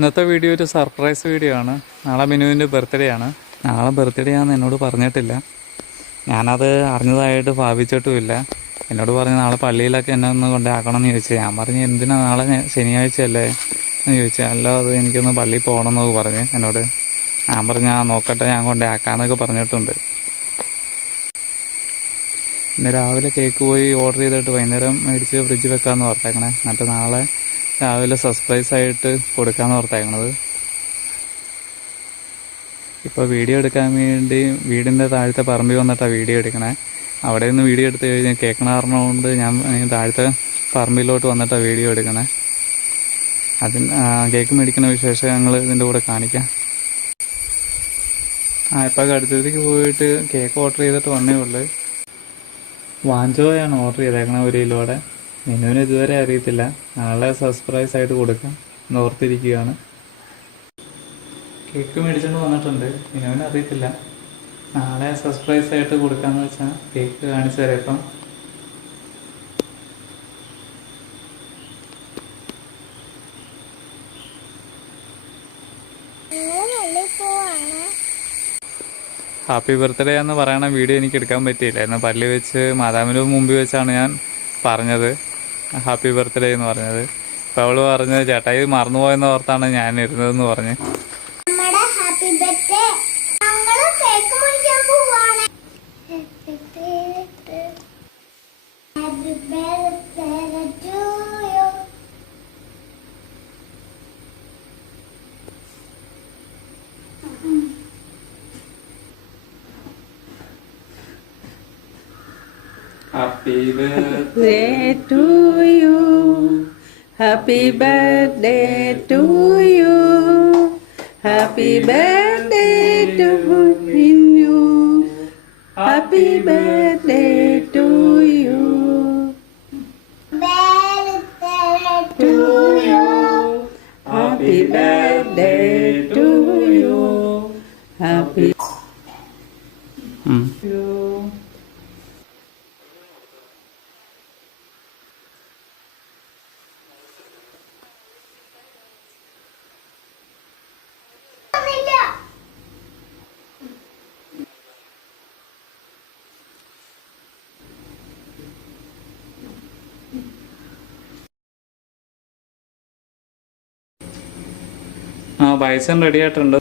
ഇന്നത്തെ വീഡിയോ ഒരു surprise video ആണ്. നാളെ മിനുവിൻ്റെ ബർത്ത്ഡേ ആണ്. നാളെ ബർത്ത്ഡേ ആണെന്ന് എന്നോട് പറഞ്ഞിട്ടില്ല. ഞാനത് അറിഞ്ഞതായിട്ട് ഭാവിച്ചിട്ടുമില്ല. എന്നോട് പറഞ്ഞ് നാളെ പള്ളിയിലൊക്കെ എന്നെ ഒന്ന് കൊണ്ടാക്കണമെന്ന് ചോദിച്ചു. ഞാൻ പറഞ്ഞു എന്തിനാ, നാളെ ശനിയാഴ്ചയല്ലേ എന്ന് ചോദിച്ചു. അല്ല, അത് എനിക്കൊന്ന് പള്ളിയിൽ പോകണമെന്നൊക്കെ പറഞ്ഞ് എന്നോട്. ഞാൻ പറഞ്ഞു നോക്കട്ടെ, ഞാൻ കൊണ്ടാക്കാമെന്നൊക്കെ പറഞ്ഞിട്ടുണ്ട്. ഇന്ന് രാവിലെ കേക്ക് പോയി ഓർഡർ ചെയ്തിട്ട് വൈകുന്നേരം മേടിച്ച് ഫ്രിഡ്ജ് വെക്കാമെന്ന് ഓർത്തേക്കണേ. എന്നിട്ട് നാളെ രാവിലെ സർപ്രൈസായിട്ട് കൊടുക്കാമെന്ന് ഓർത്തേക്കണത്. ഇപ്പോൾ വീഡിയോ എടുക്കാൻ വേണ്ടി വീടിൻ്റെ താഴത്തെ പറമ്പിൽ വന്നിട്ടാണ് വീഡിയോ എടുക്കണേ. അവിടെ നിന്ന് വീഡിയോ എടുത്ത് കഴിഞ്ഞാൽ കേൾക്കണ കാരണം കൊണ്ട് ഞാൻ താഴത്തെ പറമ്പിലോട്ട് വന്നിട്ടാണ് വീഡിയോ എടുക്കണേ. കേക്ക് മേടിക്കുന്ന വിശേഷം ഞങ്ങൾ ഇതിൻ്റെ കൂടെ കാണിക്കാം. ഇപ്പോൾ അടുത്തേക്ക് പോയിട്ട് കേക്ക് ഓർഡർ ചെയ്തിട്ട് വന്നേ ഉള്ളൂ. വാഞ്ചോയാണ് ഓർഡർ ചെയ്തേക്കണേ 1 കിലോയുടെ. മിനുവിന് ഇതുവരെ അറിയത്തില്ല. നാളെ സർപ്രൈസായിട്ട് കൊടുക്കാം എന്ന് ഓർത്തിരിക്കുകയാണ്. കേക്ക് മേടിച്ചുകൊണ്ട് വന്നിട്ടുണ്ട്. മിനുവിന് അറിയത്തില്ല. നാളെ സർപ്രൈസായിട്ട് കൊടുക്കാമെന്ന് വെച്ചാൽ കേക്ക് കാണിച്ചു തരാം. ഇപ്പം ഹാപ്പി ബർത്ത്ഡേ എന്ന് പറയണ വീഡിയോ എനിക്ക് എടുക്കാൻ പറ്റിയില്ലായിരുന്നു. പള്ളി വെച്ച് മാതാവിന് മുമ്പിൽ വെച്ചാണ് ഞാൻ പറഞ്ഞത് ഹാപ്പി ബർത്ത്ഡേ എന്ന് പറഞ്ഞത്. അപ്പോൾ അവൾ പറഞ്ഞത് ചേട്ടായി മറന്നുപോയെന്ന് ഓർത്താണ് ഞാൻ ഇരുന്നതെന്ന് പറഞ്ഞ്. Happy birthday to you. Happy birthday to you. Happy birthday to you. Happy birthday to you. To you. Happy birthday to you. Happy you. Payasam ready ആയിട്ടുണ്ട്.